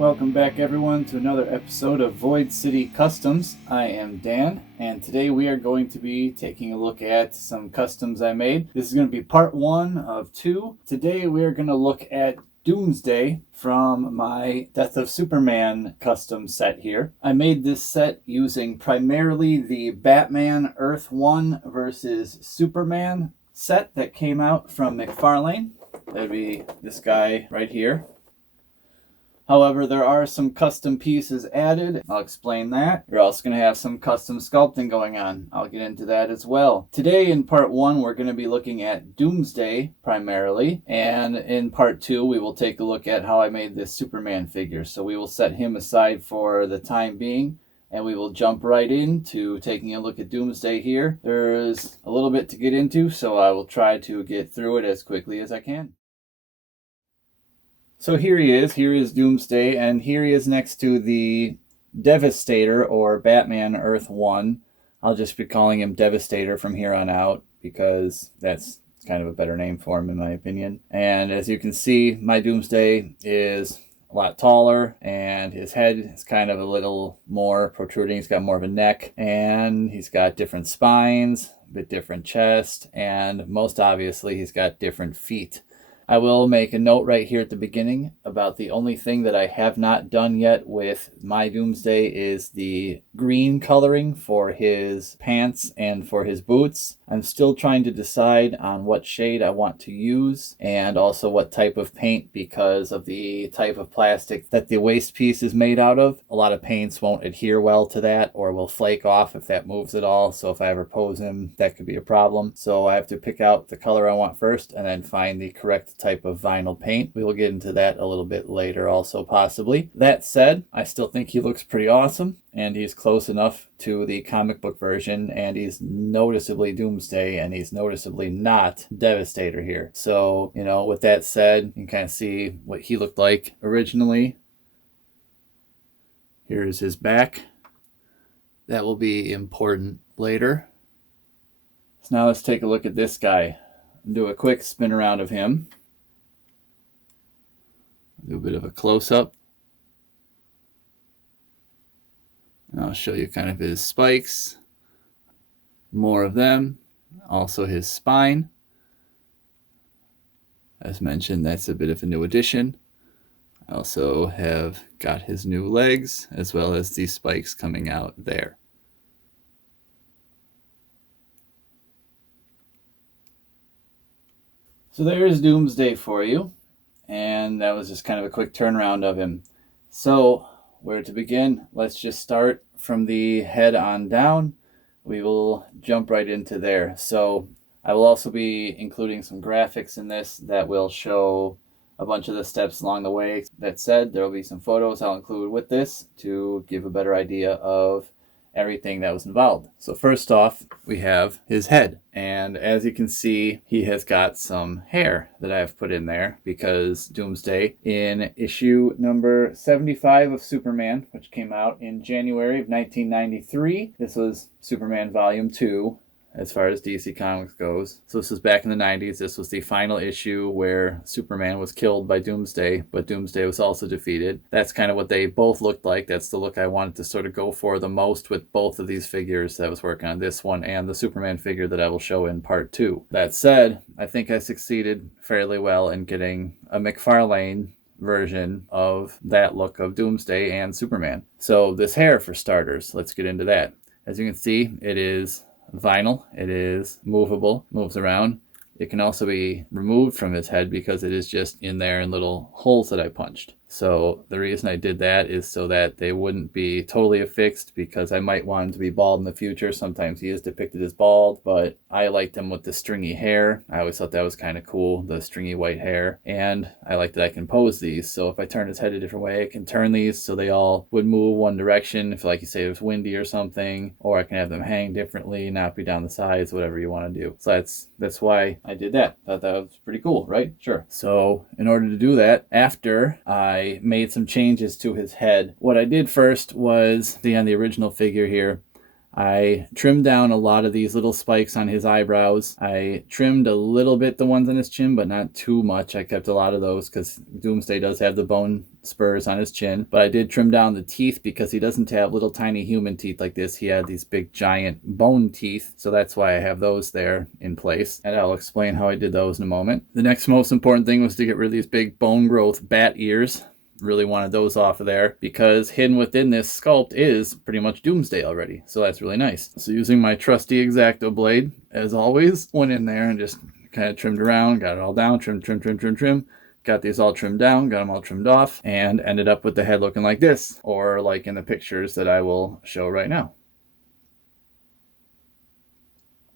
Welcome back everyone to another episode of Void City Customs. I am Dan, and today we are going to be taking a look at some customs I made. This is going to be part 1 of 2. Today we are going to look at Doomsday from my Death of Superman custom set here. I made this set using primarily the Batman Earth 1 versus Superman set that came out from McFarlane. That'd be this guy right here. However, there are some custom pieces added. I'll explain that. You're also going to have some custom sculpting going on. I'll get into that as well. Today in part 1, we're going to be looking at Doomsday primarily. And in part 2, we will take a look at how I made this Superman figure. So we will set him aside for the time being. And we will jump right into taking a look at Doomsday here. There's a little bit to get into, so I will try to get through it as quickly as I can. So here he is. Here is Doomsday, and here he is next to the Devastator, or Batman Earth 1. I'll just be calling him Devastator from here on out, because that's kind of a better name for him in my opinion. And as you can see, my Doomsday is a lot taller, and his head is kind of a little more protruding. He's got more of a neck, and he's got different spines, a bit different chest, and most obviously he's got different feet. I will make a note right here at the beginning about the only thing that I have not done yet with my Doomsday is the green coloring for his pants and for his boots. I'm still trying to decide on what shade I want to use and also what type of paint because of the type of plastic that the waist piece is made out of. A lot of paints won't adhere well to that or will flake off if that moves at all. So if I ever pose him, that could be a problem. So I have to pick out the color I want first and then find the correct type of vinyl paint. We will get into that a little bit later also possibly. That said, I still think he looks pretty awesome and he's close enough to the comic book version and he's noticeably Doomsday and he's noticeably not Devastator here. So, you know, with that said, you can kind of see what he looked like originally. Here's his back. That will be important later. So now let's take a look at this guy and do a quick spin around of him. Do a bit of a close-up. And I'll show you kind of his spikes. More of them. Also his spine. As mentioned, that's a bit of a new addition. I also have got his new legs as well as these spikes coming out there. So there's Doomsday for you. And that was just kind of a quick turnaround of him. So where to begin? Let's just start from the head on down. We will jump right into there. So I will also be including some graphics in this that will show a bunch of the steps along the way. That said, there will be some photos I'll include with this to give a better idea of everything that was involved. So first off, we have his head. And as you can see, he has got some hair that I've put in there because Doomsday in issue number 75 of Superman, which came out in January of 1993. This was Superman Volume 2. As far as DC Comics goes. So this was back in the 90s. This was the final issue where Superman was killed by Doomsday, but Doomsday was also defeated. That's kind of what they both looked like. That's the look I wanted to sort of go for the most with both of these figures that I was working on, this one and the Superman figure that I will show in part 2. That said, I think I succeeded fairly well in getting a McFarlane version of that look of Doomsday and Superman. So this hair for starters, let's get into that. As you can see, it is vinyl. It is movable, moves around. It can also be removed from his head because it is just in there in little holes that I punched. So the reason I did that is so that they wouldn't be totally affixed because I might want him to be bald in the future. Sometimes he is depicted as bald, but I liked him with the stringy hair. I always thought that was kind of cool, the stringy white hair. And I like that I can pose these. So if I turn his head a different way, I can turn these so they all would move one direction. If, like you say, it was windy or something, or I can have them hang differently, not be down the sides, whatever you want to do. So that's why I did that. Thought that was pretty cool, right? Sure. So in order to do that, after I made some changes to his head, what I did first was, see on the original figure here, I trimmed down a lot of these little spikes on his eyebrows. I trimmed a little bit the ones on his chin, but not too much. I kept a lot of those because Doomsday does have the bone spurs on his chin. But I did trim down the teeth because he doesn't have little tiny human teeth like this. He had these big giant bone teeth. So that's why I have those there in place. And I'll explain how I did those in a moment. The next most important thing was to get rid of these big bone growth bat ears. Really wanted those off of there because hidden within this sculpt is pretty much Doomsday already. So that's really nice. So using my trusty X-Acto blade, as always, went in there and just kind of trimmed around, got it all down, trim. Got these all trimmed down, got them all trimmed off, and ended up with the head looking like this, or like in the pictures that I will show right now.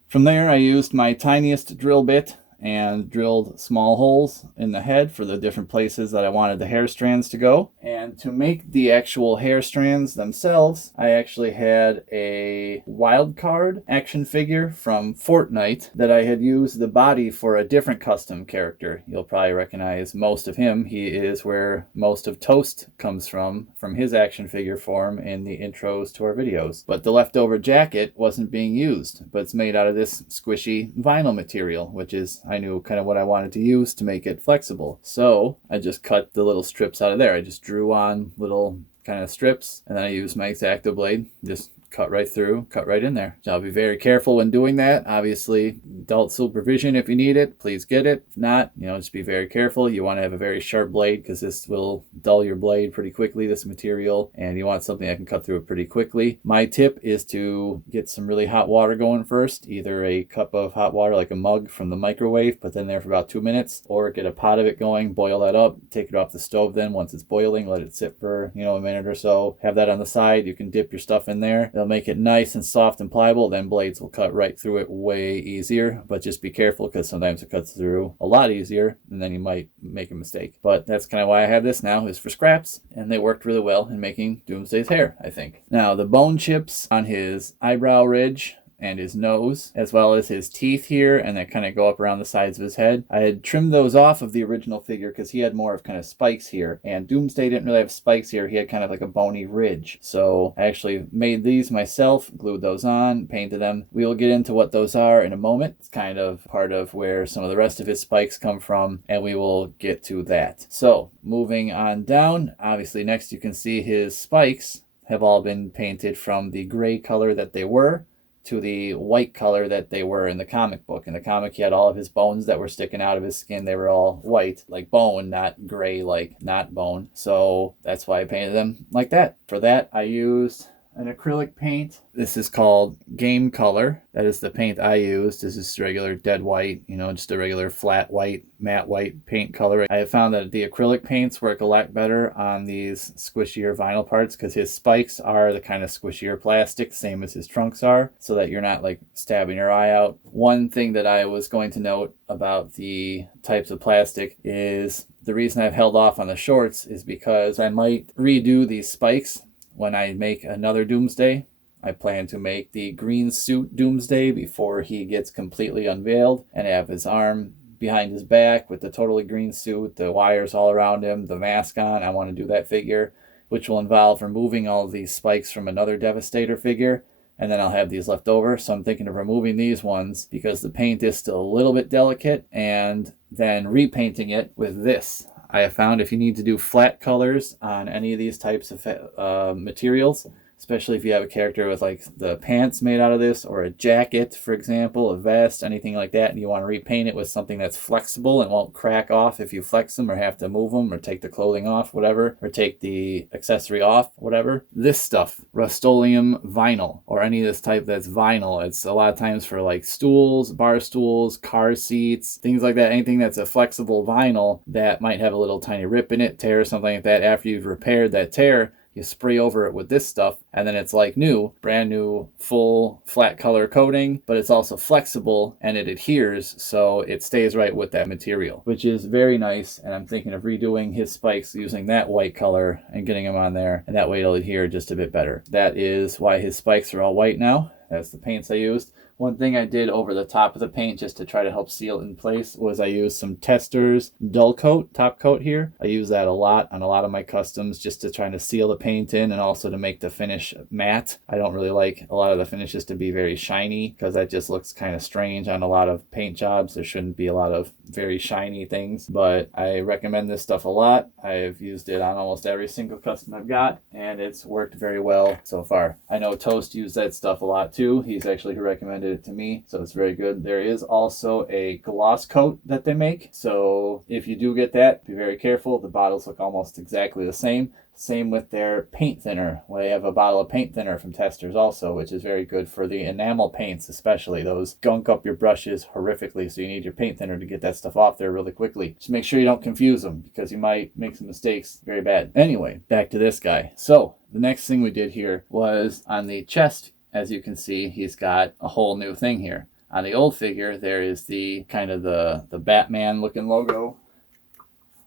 From there, I used my tiniest drill bit and drilled small holes in the head for the different places that I wanted the hair strands to go. And to make the actual hair strands themselves, I actually had a wild card action figure from Fortnite that I had used the body for a different custom character. You'll probably recognize most of him. He is where most of Toast comes from his action figure form in the intros to our videos. But the leftover jacket wasn't being used, but it's made out of this squishy vinyl material, which is, I knew kind of what I wanted to use to make it flexible. So I just cut the little strips out of there. I just drew on little kind of strips, and then I used my X-Acto blade, just cut right through, cut right in there. So I'll be very careful when doing that. Obviously, adult supervision if you need it, please get it. If not, just be very careful. You want to have a very sharp blade because this will dull your blade pretty quickly, this material, and you want something that can cut through it pretty quickly. My tip is to get some really hot water going first, either a cup of hot water like a mug from the microwave, put in there for about 2 minutes, or get a pot of it going, boil that up, take it off the stove then once it's boiling, let it sit for, a minute or so. Have that on the side. You can dip your stuff in there. It'll make it nice and soft and pliable. Then blades will cut right through it way easier, but just be careful because sometimes it cuts through a lot easier and then you might make a mistake. But that's kind of why I have this now, is for scraps, and they worked really well in making Doomsday's hair, I think. Now, the bone chips on his eyebrow ridge and his nose, as well as his teeth here, and that kind of go up around the sides of his head. I had trimmed those off of the original figure because he had more of kind of spikes here, and Doomsday didn't really have spikes here. He had kind of like a bony ridge. So I actually made these myself, glued those on, painted them. We will get into what those are in a moment. It's kind of part of where some of the rest of his spikes come from, and we will get to that. So moving on down, obviously next you can see his spikes have all been painted from the gray color that they were to the white color that they were in the comic book. In the comic, he had all of his bones that were sticking out of his skin. They were all white, like bone, not gray, like not bone. So that's why I painted them like that. For that, I used an acrylic paint. This is called Game Color. That is the paint I used. This is regular dead white, just a regular flat white, matte white paint color. I have found that the acrylic paints work a lot better on these squishier vinyl parts because his spikes are the kind of squishier plastic, same as his trunks are, so that you're not like stabbing your eye out. One thing that I was going to note about the types of plastic is the reason I've held off on the shorts is because I might redo these spikes when I make another Doomsday. I plan to make the green suit Doomsday before he gets completely unveiled and have his arm behind his back with the totally green suit, the wires all around him, the mask on. I want to do that figure, which will involve removing all of these spikes from another Devastator figure, and then I'll have these left over. So I'm thinking of removing these ones because the paint is still a little bit delicate, and then repainting it with this. I have found if you need to do flat colors on any of these types of materials, especially if you have a character with like the pants made out of this, or a jacket, for example, a vest, anything like that, and you want to repaint it with something that's flexible and won't crack off if you flex them or have to move them or take the clothing off, whatever, or take the accessory off, whatever. This stuff, Rust-Oleum vinyl, or any of this type that's vinyl, it's a lot of times for like stools, bar stools, car seats, things like that. Anything that's a flexible vinyl that might have a little tiny rip in it, tear, something like that. After you've repaired that tear, you spray over it with this stuff, and then it's like new, brand new, full flat color coating, but it's also flexible and it adheres, so it stays right with that material, which is very nice. And I'm thinking of redoing his spikes using that white color and getting them on there, and that way it'll adhere just a bit better. That is why his spikes are all white now. That's the paints I used. One thing I did over the top of the paint just to try to help seal it in place was I used some Testors dull coat, top coat here. I use that a lot on a lot of my customs just to try to seal the paint in and also to make the finish matte. I don't really like a lot of the finishes to be very shiny because that just looks kind of strange on a lot of paint jobs. There shouldn't be a lot of very shiny things, but I recommend this stuff a lot. I've used it on almost every single custom I've got, and it's worked very well so far. I know Toast used that stuff a lot too. He's actually who recommended it to me, so it's very good. There is also a gloss coat that they make, so if you do get that, be very careful. The bottles look almost exactly the same. Same with their paint thinner. Well, they have a bottle of paint thinner from Testors also, which is very good for the enamel paints especially. Those gunk up your brushes horrifically, so you need your paint thinner to get that stuff off there really quickly. Just make sure you don't confuse them because you might make some mistakes very bad. Anyway, back to this guy. So the next thing we did here was on the chest. As you can see, he's got a whole new thing here. On the old figure, there is the kind of the Batman looking logo.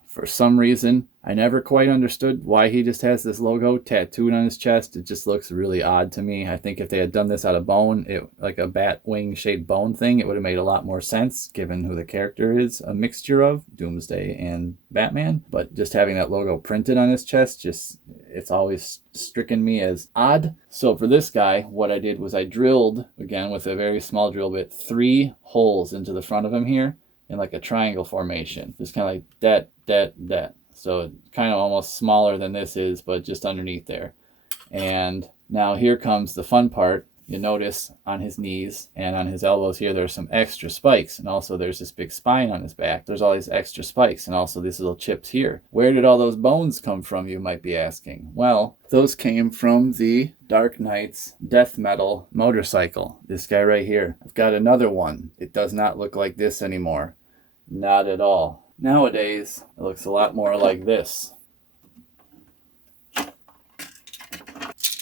For some reason, I never quite understood why he just has this logo tattooed on his chest. It just looks really odd to me. I think if they had done this out of bone, like a bat wing shaped bone thing, it would have made a lot more sense given who the character is, a mixture of Doomsday and Batman. But just having that logo printed on his chest, it's always stricken me as odd. So for this guy, what I did was I drilled, again with a very small drill bit, 3 holes into the front of him here in like a triangle formation. Just kind of like that. So kind of almost smaller than this is, but just underneath there. And now here comes the fun part. You notice on his knees and on his elbows here, there's some extra spikes. And also there's this big spine on his back. There's all these extra spikes and also these little chips here. Where did all those bones come from, you might be asking? Well, those came from the Dark Knight's death metal motorcycle. This guy right here. I've got another one. It does not look like this anymore. Not at all. Nowadays, it looks a lot more like this.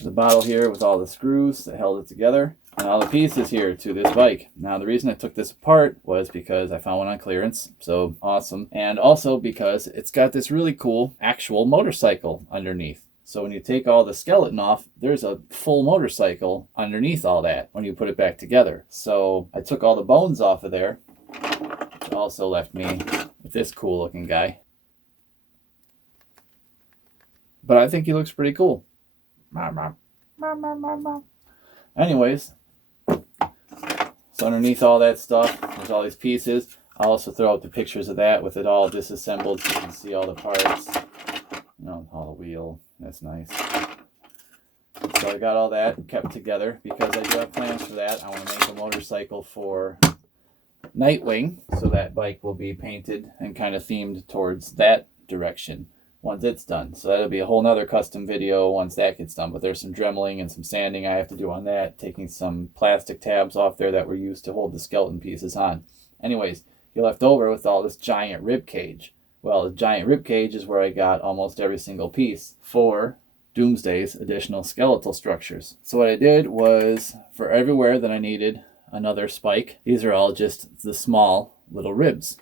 The bottle here with all the screws that held it together and all the pieces here to this bike. Now the reason I took this apart was because I found one on clearance, so awesome. And also because it's got this really cool actual motorcycle underneath. So when you take all the skeleton off, there's a full motorcycle underneath all that when you put it back together. So I took all the bones off of there, which also left me with this cool looking guy. But I think he looks pretty cool. Anyways, so underneath all that stuff, there's all these pieces. I'll also throw out the pictures of that with it all disassembled so you can see all the parts. You know, all the wheel. That's nice. So I got all that kept together because I do have plans for that. I want to make a motorcycle for Nightwing, so that bike will be painted and kind of themed towards that direction once it's done. So that'll be a whole nother custom video once that gets done. But there's some dremeling and some sanding I have to do on that, taking some plastic tabs off there that were used to hold the skeleton pieces on. Anyways, you're left over with all this giant rib cage. Well, the giant rib cage is where I got almost every single piece for Doomsday's additional skeletal structures. So what I did was, for everywhere that I needed another spike, these are all just the small little ribs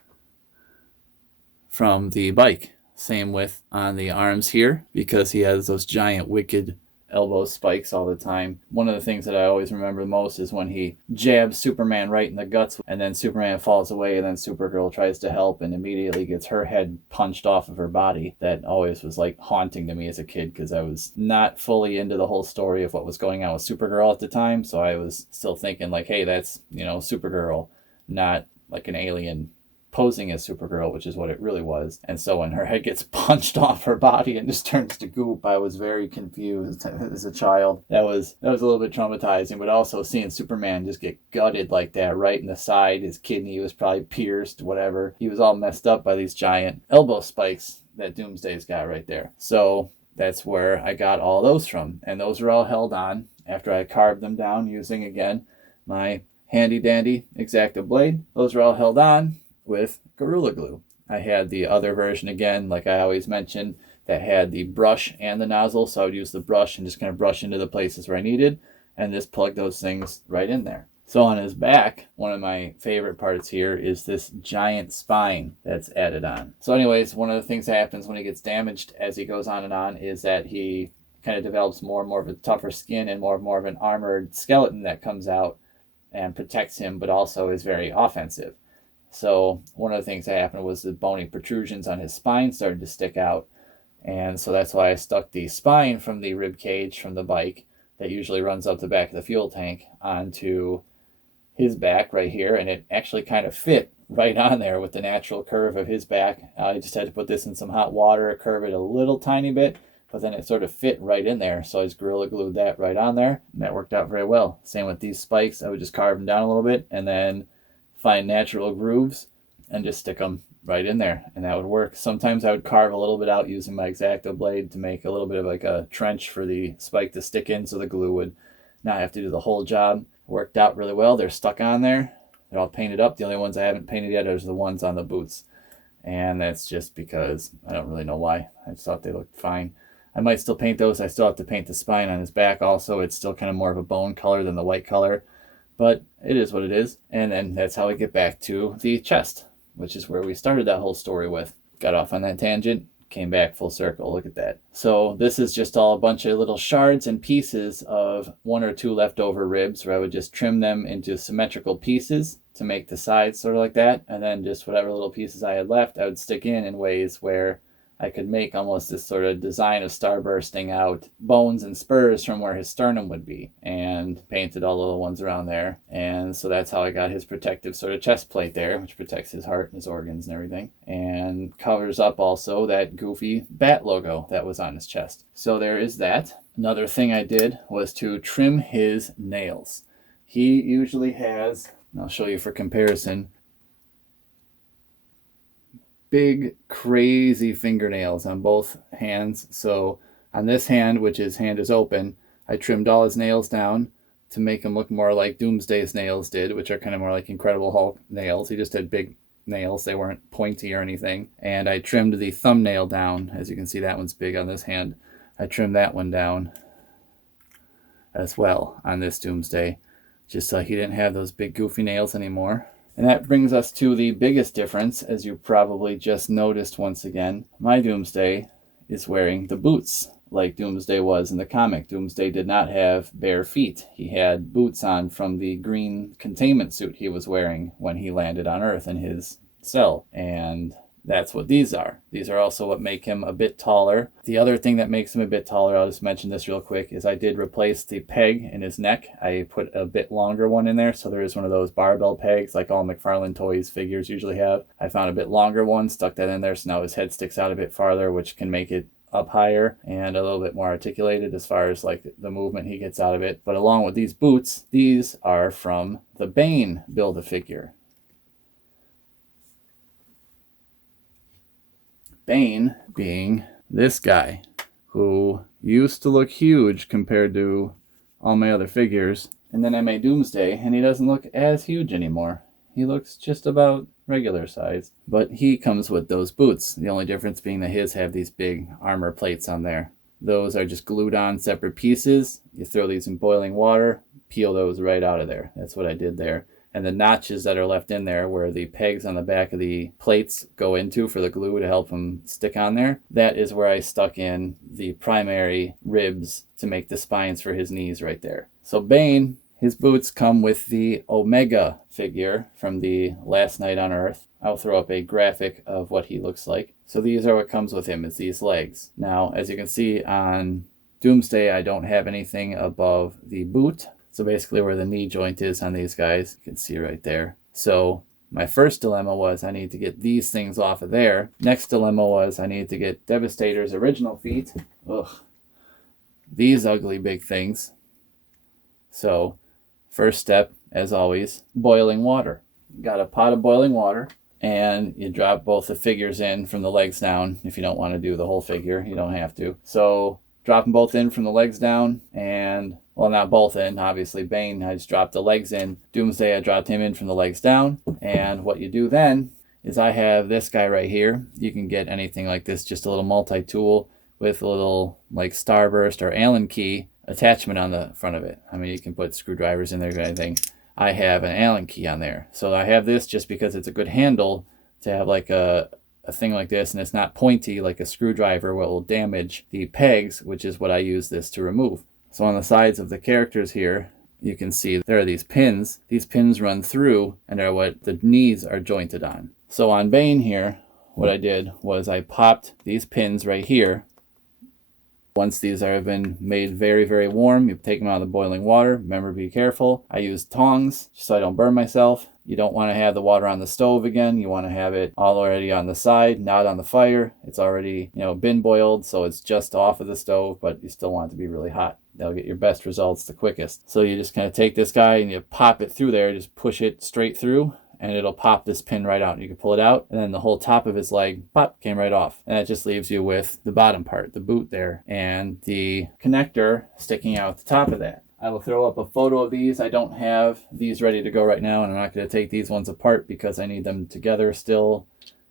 from the bike. Same with on the arms here, because he has those giant wicked elbow spikes all the time. One of the things that I always remember most is when he jabs Superman right in the guts, and then Superman falls away, and then Supergirl tries to help and immediately gets her head punched off of her body. That always was like haunting to me as a kid, because I was not fully into the whole story of what was going on with Supergirl at the time, so I was still thinking like, hey, that's, you know, Supergirl, not like an alien posing as Supergirl, which is what it really was. And so when her head gets punched off her body and just turns to goop, I was very confused as a child. That was a little bit traumatizing, but also seeing Superman just get gutted like that right in the side, his kidney was probably pierced, whatever. He was all messed up by these giant elbow spikes that Doomsday's got right there. So that's where I got all those from. And those are all held on after I carved them down using, again, my handy dandy X-Acto blade. Those are all held on with Gorilla Glue. I had the other version again, like I always mention, that had the brush and the nozzle, so I would use the brush and just kind of brush into the places where I needed and just plug those things right in there. So on his back, one of my favorite parts here is this giant spine that's added on. So anyways, one of the things that happens when he gets damaged as he goes on and on is that he kind of develops more and more of a tougher skin and more of an armored skeleton that comes out. and protects him, but also is very offensive. So one of the things that happened was the bony protrusions on his spine started to stick out. And so that's why I stuck the spine from the rib cage from the bike that usually runs up the back of the fuel tank onto his back right here. And it actually kind of fit right on there with the natural curve of his back. I just had to put this in some hot water, curve it a little tiny bit, but then it sort of fit right in there. So I just Gorilla Glued that right on there, and that worked out very well. Same with these spikes. I would just carve them down a little bit and then find natural grooves and just stick them right in there, and that would work. Sometimes I would carve a little bit out using my X-Acto blade to make a little bit of like a trench for the spike to stick in so the glue would not have to do the whole job. Worked out really well. They're stuck on there. They're all painted up. The only ones I haven't painted yet are the ones on the boots, and that's just because I don't really know why. I just thought they looked fine. I might still paint those. I still have to paint the spine on his back also. It's still kind of more of a bone color than the white color, but it is what it is. And then that's how we get back to the chest, which is where we started that whole story with. Got off on that tangent, came back full circle. Look at that. So this is just all a bunch of little shards and pieces of 1 or 2 leftover ribs where I would just trim them into symmetrical pieces to make the sides sort of like that. And then just whatever little pieces I had left, I would stick in ways where I could make almost this sort of design of starbursting out bones and spurs from where his sternum would be, and painted all the little ones around there. And so that's how I got his protective sort of chest plate there, which protects his heart and his organs and everything, and covers up also that goofy bat logo that was on his chest. So there is that. Another thing I did was to trim his nails. He usually has, and I'll show you for comparison, big crazy fingernails on both hands. So on this hand, which his hand is open, I trimmed all his nails down to make him look more like Doomsday's nails did, which are kind of more like Incredible Hulk nails. He just had big nails. They weren't pointy or anything. And I trimmed the thumbnail down. As you can see, that one's big on this hand. I trimmed that one down as well on this Doomsday, just so he didn't have those big goofy nails anymore. And that brings us to the biggest difference, as you probably just noticed once again. My Doomsday is wearing the boots like Doomsday was in the comic. Doomsday did not have bare feet. He had boots on from the green containment suit he was wearing when he landed on Earth in his cell. And that's what these are. These are also what make him a bit taller. The other thing that makes him a bit taller, I'll just mention this real quick, is I did replace the peg in his neck. I put a bit longer one in there, so there is one of those barbell pegs like all McFarlane Toys figures usually have. I found a bit longer one, stuck that in there, so now his head sticks out a bit farther, which can make it up higher and a little bit more articulated as far as like the movement he gets out of it. But along with these boots, these are from the Bane Build-A-Figure. Bane being this guy, who used to look huge compared to all my other figures. And then I made Doomsday, and he doesn't look as huge anymore. He looks just about regular size. But he comes with those boots. The only difference being that his have these big armor plates on there. Those are just glued on separate pieces. You throw these in boiling water, peel those right out of there. That's what I did there. And the notches that are left in there where the pegs on the back of the plates go into for the glue to help them stick on there, that is where I stuck in the primary ribs to make the spines for his knees right there. So Bane, his boots come with the Omega figure from the Last Night on Earth. I'll throw up a graphic of what he looks like. So these are what comes with him, is these legs. Now, as you can see on Doomsday, I don't have anything above the boot. So basically where the knee joint is on these guys, you can see right there. So my first dilemma was I need to get these things off of there. Next dilemma was I need to get Devastator's original feet. Ugh. These ugly big things. So first step, as always, boiling water. Got a pot of boiling water, and you drop both the figures in from the legs down. If you don't want to do the whole figure, you don't have to. So drop them both in from the legs down, and well, not both in, obviously. Bane, I just dropped the legs in. Doomsday, I dropped him in from the legs down. And what you do then is I have this guy right here. You can get anything like this, just a little multi-tool with a little like starburst or Allen key attachment on the front of it. I mean, you can put screwdrivers in there or anything. I have an Allen key on there. So I have this just because it's a good handle to have like a thing like this, and it's not pointy like a screwdriver where it will damage the pegs, which is what I use this to remove. So on the sides of the characters here, you can see there are these pins. These pins run through and are what the knees are jointed on. So on Bane here, what I did was I popped these pins right here. Once these have been made very, very warm, you take them out of the boiling water. Remember, be careful. I use tongs so I don't burn myself. You don't want to have the water on the stove again. You want to have it already on the side, not on the fire. It's already, been boiled, so it's just off of the stove, but you still want it to be really hot. That'll get your best results the quickest. So you just kind of take this guy and you pop it through there, just push it straight through, and it'll pop this pin right out. You can pull it out, and then the whole top of his leg, pop, came right off. And that just leaves you with the bottom part, the boot there, and the connector sticking out the top of that. I will throw up a photo of these. I don't have these ready to go right now, and I'm not going to take these ones apart because I need them together still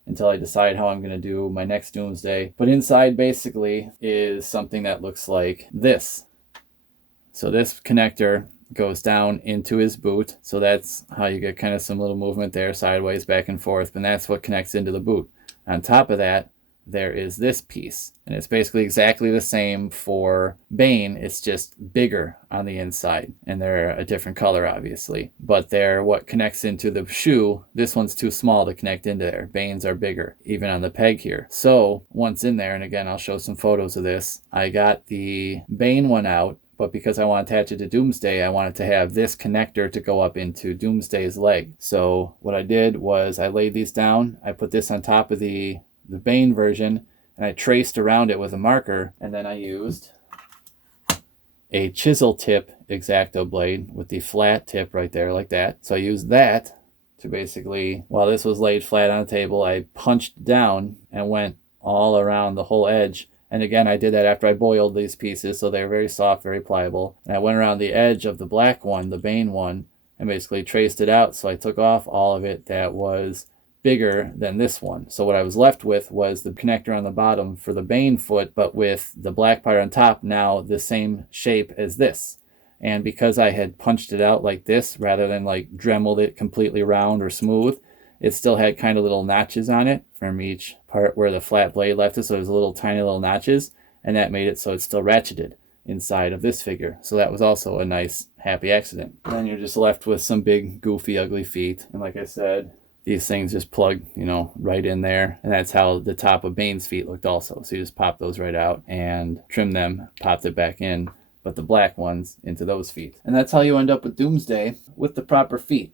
until I decide how I'm going to do my next Doomsday. But inside basically is something that looks like this. So this connector goes down into his boot. So that's how you get kind of some little movement there, sideways, back and forth, and that's what connects into the boot. On top of that, there is this piece, and it's basically exactly the same for Bane. It's just bigger on the inside, and they're a different color, obviously, but they're what connects into the shoe. This one's too small to connect into there. Bane's are bigger, even on the peg here. So once in there, and again, I'll show some photos of this, I got the Bane one out, but because I want to attach it to Doomsday, I wanted to have this connector to go up into Doomsday's leg. So what I did was I laid these down, I put this on top of the Bane version, and I traced around it with a marker, and then I used a chisel tip X-Acto blade with the flat tip right there like that. So I used that to basically, while this was laid flat on the table, I punched down and went all around the whole edge. And again, I did that after I boiled these pieces, so they're very soft, very pliable. And I went around the edge of the black one, the Bane one, and basically traced it out. So I took off all of it that was bigger than this one. So what I was left with was the connector on the bottom for the Bane foot, but with the black part on top now the same shape as this. And because I had punched it out like this rather than like dremeled it completely round or smooth, it still had kind of little notches on it from each part where the flat blade left it. So there's little tiny little notches, and that made it so it's still ratcheted inside of this figure. So that was also a nice happy accident. And then you're just left with some big goofy ugly feet. And like I said, these things just plug, right in there. And that's how the top of Bane's feet looked also. So you just pop those right out and trim them, popped it back in, but the black ones into those feet. And that's how you end up with Doomsday with the proper feet.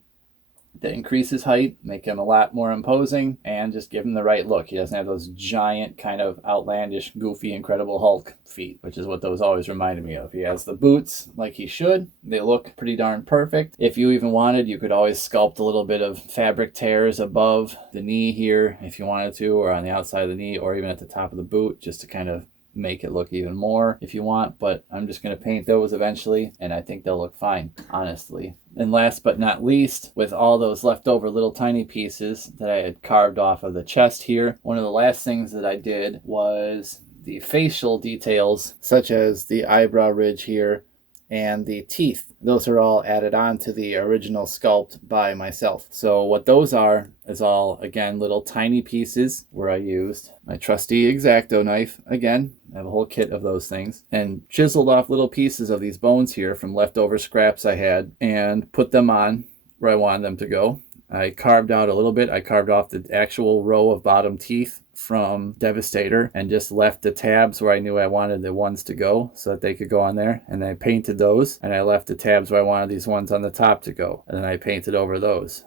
To increase his height, make him a lot more imposing, and just give him the right look. He doesn't have those giant, kind of outlandish, goofy, Incredible Hulk feet, which is what those always reminded me of. He has the boots like he should. They look pretty darn perfect. If you even wanted, you could always sculpt a little bit of fabric tears above the knee here if you wanted to, or on the outside of the knee, or even at the top of the boot, just to kind of make it look even more if you want. But I'm just going to paint those eventually, and I think they'll look fine, honestly. And last but not least, with all those leftover little tiny pieces that I had carved off of the chest here, one of the last things that I did was the facial details, such as the eyebrow ridge here and the teeth. Those are all added on to the original sculpt by myself. So what those are is all, again, little tiny pieces where I used my trusty X-Acto knife. Again, I have a whole kit of those things, and chiseled off little pieces of these bones here from leftover scraps I had and put them on where I wanted them to go. I carved out a little bit. I carved off the actual row of bottom teeth from Devastator and just left the tabs where I knew I wanted the ones to go so that they could go on there. And I painted those, and I left the tabs where I wanted these ones on the top to go. And then I painted over those.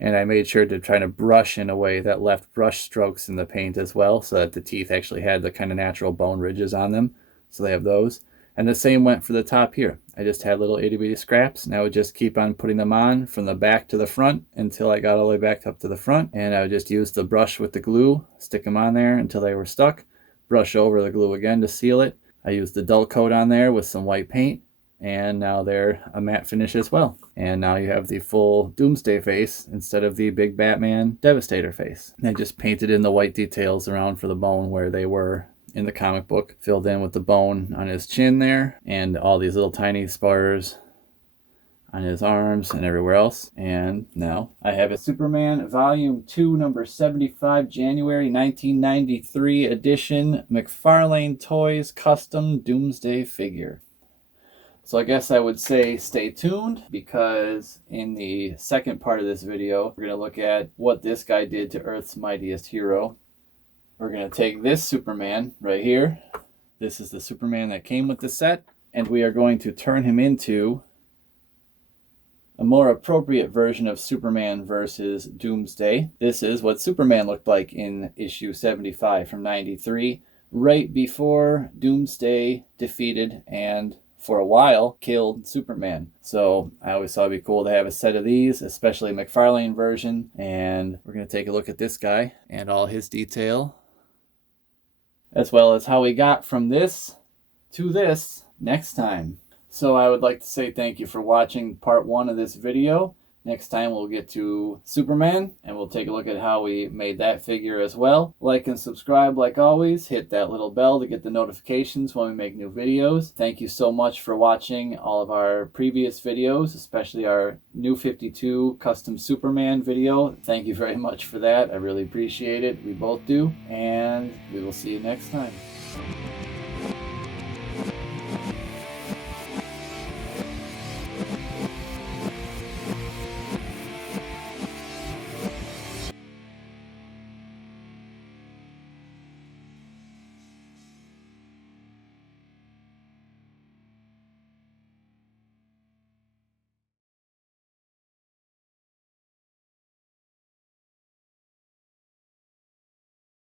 And I made sure to try to brush in a way that left brush strokes in the paint as well, so that the teeth actually had the kind of natural bone ridges on them. So they have those. And the same went for the top here. I just had little itty bitty scraps, and I would just keep on putting them on from the back to the front until I got all the way back up to the front. And I would just use the brush with the glue, stick them on there until they were stuck, brush over the glue again to seal it. I used the dull coat on there with some white paint, and now they're a matte finish as well. And now you have the full Doomsday face instead of the big Batman Devastator face. And I just painted in the white details around for the bone where they were in the comic book, filled in with the bone on his chin there, and all these little tiny spars on his arms and everywhere else. And now I have a Superman Volume 2, number 75, January 1993 edition, McFarlane Toys custom Doomsday figure. So I guess I would say stay tuned, because in the second part of this video, we're going to look at what this guy did to Earth's mightiest hero. We're going to take this Superman right here. This is the Superman that came with the set, and we are going to turn him into a more appropriate version of Superman versus Doomsday. This is what Superman looked like in issue 75 from 93, right before Doomsday defeated and for a while killed Superman. So I always thought it'd be cool to have a set of these, especially a McFarlane version. And we're going to take a look at this guy and all his detail, as well as how we got from this to this next time. So I would like to say thank you for watching part 1 of this video. Next time we'll get to Superman, and we'll take a look at how we made that figure as well. Like and subscribe like always. Hit that little bell to get the notifications when we make new videos. Thank you so much for watching all of our previous videos, especially our New 52 Custom Superman video. Thank you very much for that. I really appreciate it. We both do. And we will see you next time.